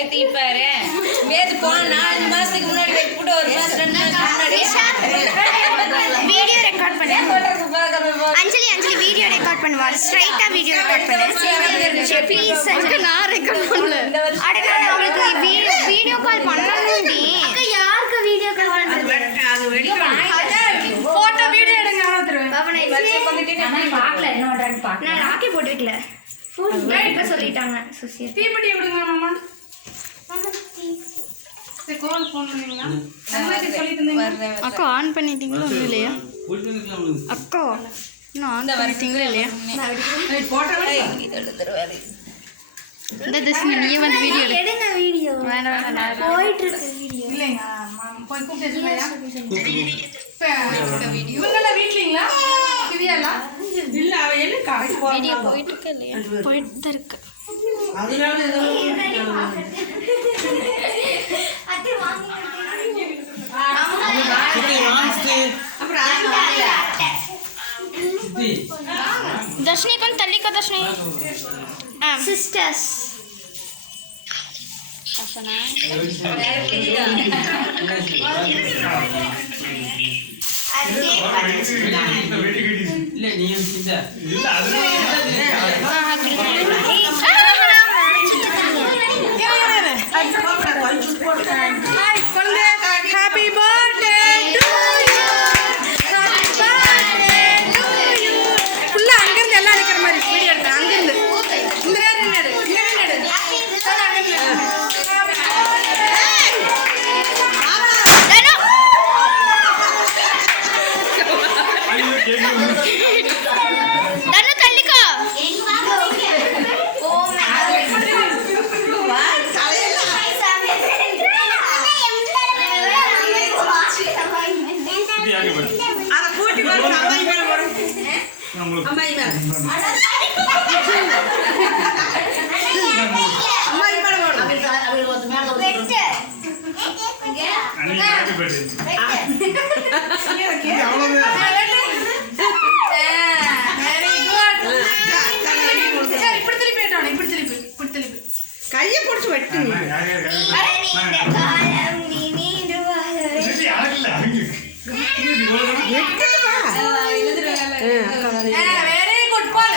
ஏத்திப்பாரு வேது போன 4 மாசத்துக்கு முன்னாடி வெட்டி போட்டு ஒரு மாசம் 2 மாசம் முன்னாடி வீடியோ ரெக்கார்ட் பண்ணு. அஞ்சலி வீடியோ ரெக்கார்ட் பண்ணுவா. ஸ்ட்ரைட்டா வீடியோ ரெக்கார்ட் பண்ணு ப்ளீஸ். அஞ்சலி நான் ரெக்கார்ட் பண்ணல. அட நான் உங்களுக்கு வீடியோ கால் பண்ணணும்டி. அக்கா யாருக்கு வீடியோ கால் பண்றது? அது வெடி போட்டோ வீடியோ எடுங்க. நான் தருவேன். பாப்பா நான் வச்சு பண்ணிட்டே நான் பார்க்கல என்ன பண்றான்னு பார்க்க. நான் ராக்கி போட்டு வைக்கல. ஃபோன் இப்ப சொல்லிட்டாங்க சுசியா. தீப்பெட்டி விடுங்க மாமா. கோல் ஃபோன் பண்ணீங்களா? அம்மாக்கு சொல்லிட்டு இருந்தீங்க. அக்கா ஆன் பண்ணிட்டீங்களா இல்லையா? அக்கா இன்னும் ஆன் பண்ணிட்டீங்களா இல்லையா? போட்டோவே எடுத்துருவாரு. இந்த தஸ்மி நீ வந்து வீடியோ எடுங்க. வீடியோ வேண்டாம் போயிட்டு இருக்கு வீடியோ. இல்லங்க போய் கூப்பிடுறீங்களா? வீடியோ இவங்கள வீட்லீங்களா? திவ்யாலா? இல்ல அவ என்ன கரெக்ட் போறா. வீடியோ போயிட்டு இருக்கு இல்லையா? போயிட்டு இருக்கு. அதனால ஏதோ அத்தை வாங்கி दर्शनी कौन तल्ली को Darshini sisters happy birthday to you. ஃபுல்லா அங்க இருந்து எல்லாம் அடிக்கிற மாதிரி வீடியோ எடுத்து அங்க இருந்து இந்த நேரம் நடு இந்த நேரம் நடு தள்ளிக்கோ. அத கூட்டி போடு அம்மாய் மேல போடு. அம்மாய் மேல அம்மாய் மேல போடு. அவள் வந்து மேல வந்து அண்ணி காட்டி போடு. Very good. சரி இப்படி திருப்பி ஏட்டோம். இப்படி திருப்பி கையை பிடிச்சு வெட்டுங்க. வெரி குட் போடு.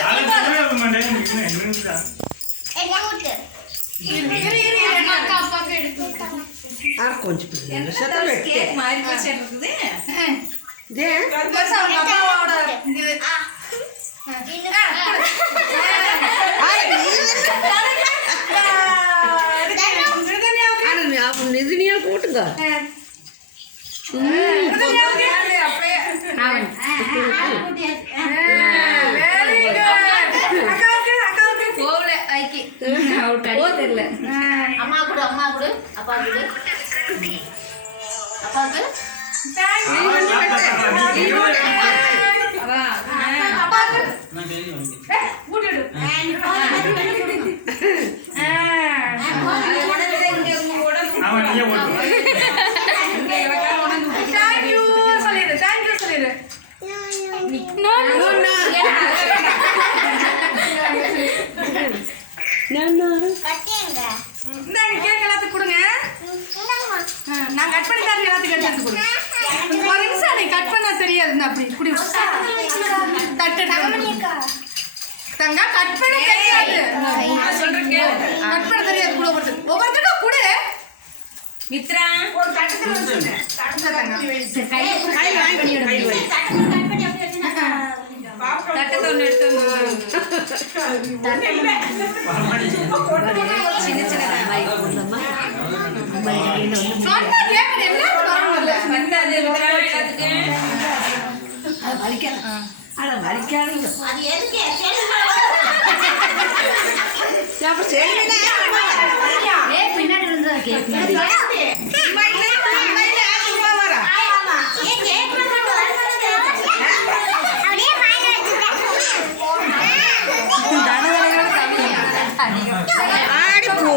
அப்பாக்கு எடுத்து கொஞ்சம் கேக் மாதிரி வச்சிருக்குது. இதே அம்மாவோட இது நிதினியா கூட்டுங்க. அம்மா கூட அப்பா கூட அப்பாக்கு கேக் எல்லாத்துக்கும் கொடுங்க. நான் கட் பண்ணி தரேன். எல்லாத்துக்கும் எடுத்து கொடுங்க. ஒரு நிமிஷம் நீ கட் பண்ண தெரியாது. அப்படி குடி தட்டு தங்க கட் பண்ண தெரியாது. கட் பண்ண தெரியாது. கூட ஒவ்வொருத்தருக்கும் கொடு. மித்ரா ஒரு தட்டத்துல வச்சுங்க. கை வாங்கி தட்டத்தை ஒன்று எடுத்து சின்ன பின்னாடி இருந்து ஆடி போ.